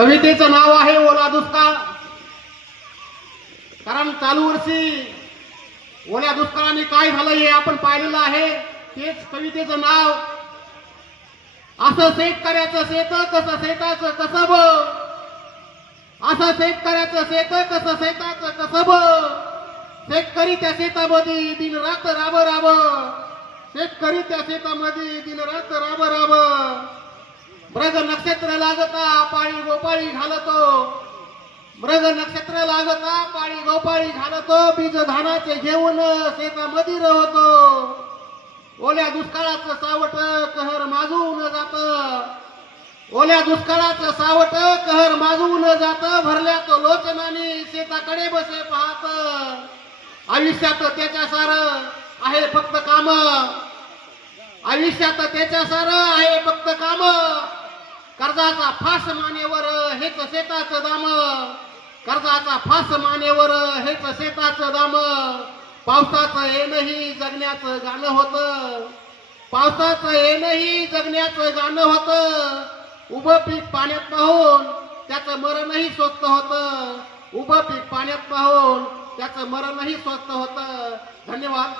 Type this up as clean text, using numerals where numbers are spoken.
कवितेचं नाव आहे ओला दुष्काळ। कारण चालू वर्षी ओल्या दुष्काळाने काय झालं हे आपण पाहिलेलं आहे। तेच कवितेचं नाव। असं शेतकऱ्याचं शेत कसं शेताचं कसब, असं शेतकऱ्याचं शेत कसं शेताचं कसब। शेतकरी त्या शेतामध्ये दिन रात राब राब, शेतकरी त्या शेतामध्ये दिन रात राब राब। मृग नक्षत्र लागता पाळी गोपाळी घालतो, मृग नक्षत्र लागता पाळी गोपाळी घालतो। बीज धानाचे घेऊन शेतामध्ये राहतो। ओल्या दुष्काळाचं सावट कहर माजून जात, ओल्या दुष्काळाचं सावट कहर माजून जात। भरल्या तो लोचनाने शेताकडे बसे पाहत, आयुष्यात त्याच्या सार आहे फक्त काम, आयुष्यात त्याच्या सार आहे फक्त काम। कर्जाचा फास मानेवर हेच शेताचं दाम, कर्जाचा फास मानेवर हेच शेताचं दाम। पावसाचं येणंही जगण्याचं गाणं होतं, पावसाचं येणंही जगण्याचं गाणं होतं। उभं पीक पाण्यात पाहून त्याचं मरणही स्वस्त होतं, उभं पीक पाण्यात पाहून त्याचं मरणही स्वस्त होतं। धन्यवाद।